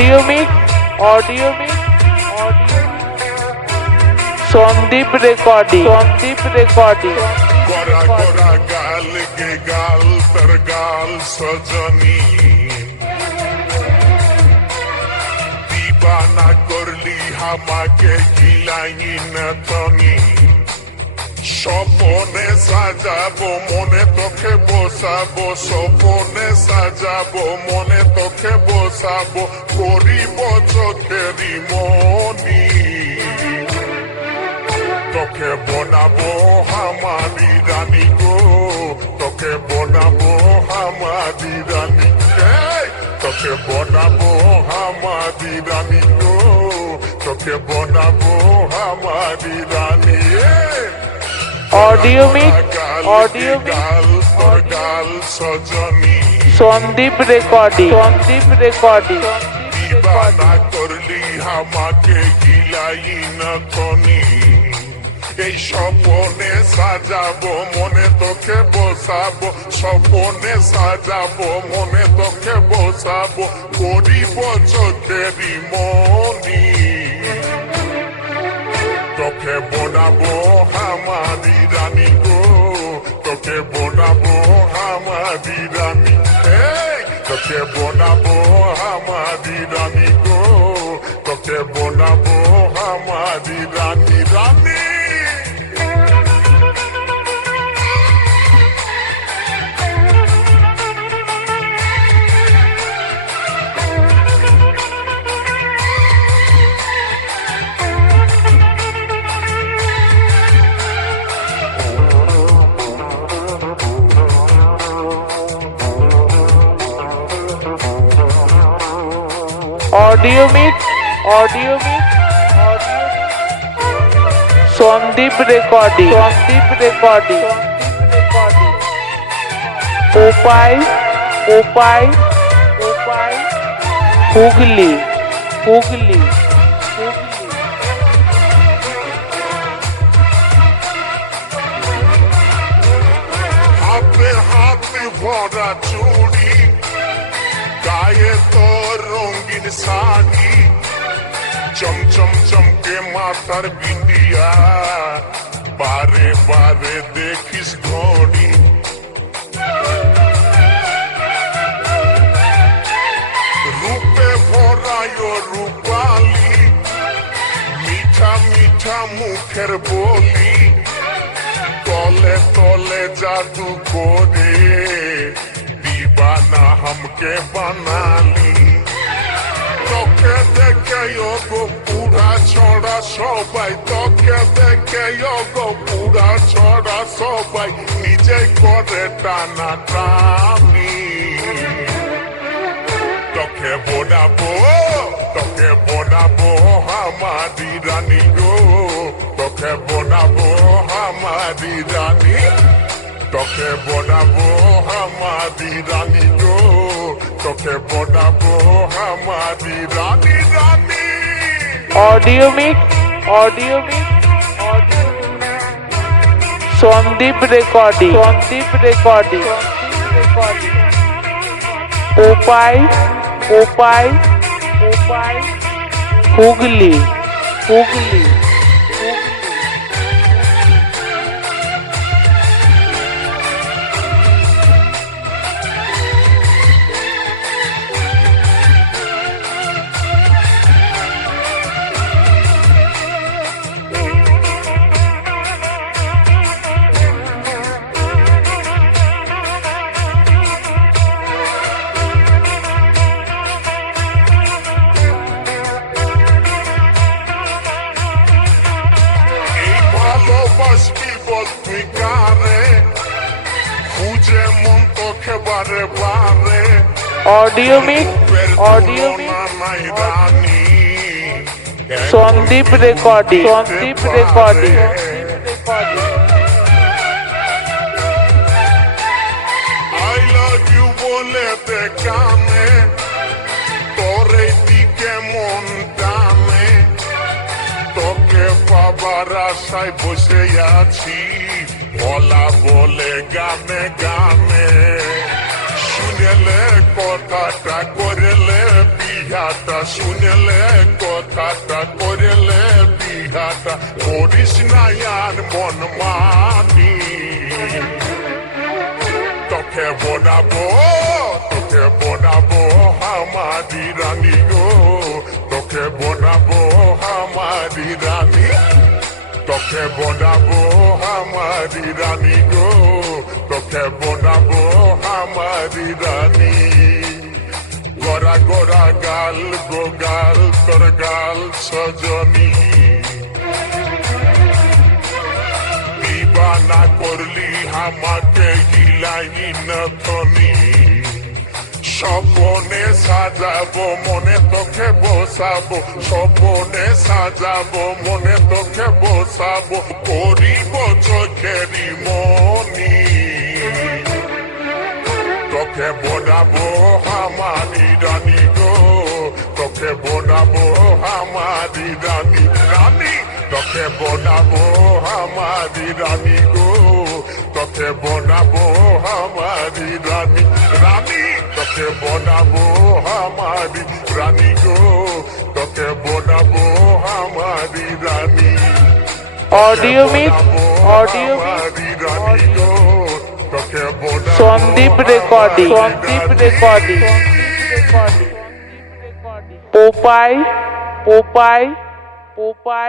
Audio mix audio mix audio Sandip recording Sandip recording গোরা গোরা গাল গে গাল তর গাল সজনী দিবানা করলি হামাকে গিলাই নতনি স্বপনে সাজাবো, মনে তোকে বসাবো, স্বপনে সাজাবো, মনে তোকে বসাবো, করিব চোখেরি মনি তোকে বনাবো হামারি রানী গো, তোকে বনাবো হামারি রানী তোকে বনাবো হামারি রানী গো, তোকে বনাবো হামারি রানী। অডিও মিক্স গাল audio Sandip recording Sandip recording দিবানা করলি আমাকে গিলাই না তনি এই স্বপনে সাজাবো মনে তোকে বসাবো। স্বপনে সাজাবো মনে তোকে বসাবো। করিব চোখেরি মনি। তোকে বোনাবো হামারি রানী গো। তোকে বোনাবো হামারি রানী। তোকে বোনাবো হামারি রানী গো। তোকে বোনাবো audio mix audio mix Sandip recording Sandip recording উপায় উপায় উপায় হুগলি হুগলি হাতে হাতে ভরা চুড়ি গায়ে তোর নীল সাকি চমচম চমকে মাথার বিটিয়া বারে বারে দেখিস ঘড়ি রূপে ভরায় রূপালি মিঠা মিঠা মুখের বলি তলে তলে জাদু করে দিবানা হামকে বানালি দেখে গো পুরা ছড়া সবাই, তোকে দেখে গো পুরা সবাই, নিজে করে টানা তোকে বোনাবো তোকে বোনাবো হামারি রানী তোকে বোনাবো হামারি রানী। তোকে বোনাবো হামারি রানী তোকে বোনাবো হামারি রানী রানী। Audio mix audio mix audio Sandip recording Sandip recording উপায় উপায় উপায় হুগলি হুগলি ভালোবাসবি বল তুই কারে খুঁজে মন তোকে বারে বারে audio mix audio Sandip recording Sandip recording I love you বলে দে কানে। তোর দিকে মন পাবার আশায় বসে আছি। বলা বলে গানে গানে। শুনেলে কথাটা করলে বিহা শুনেলে কথাটা করেলে বিহাটা। করিস না আর মন মানি। তোকে বোনাবো তোকে বোনাবো হামারি রানী। বোনাবো হামারি রানী গো তোকে বোনাবো হামারি রানী গোরা গোরা গাল গো গাল তোর গাল সজনী দিবানা করলি আমাকে গিলাইনি নথনি স্বপনে সাজাবো, মনে তোকে বসাবো। স্বপনে সাজাবো, মনে তোকে বসাবো। করিব চোখেরি মনি। তোকে বোনাবো হামারি রানী গো। তোকে বোনাবো হামারি রানী। রানী, তোকে বোনাবো হামারি রানী গো। তোকে বোনাবো হামারি রানী। রানী তোকে বোনাবো হামারি রানী গো তোকে বোনাবো হামারি রানী। অডিও মিক্স অডিও হামারি রানী গো তোকে সন্দীপ রেকর্ডিং সন্দীপ রেকর্ডিং পোপাই পোপাই পোপাই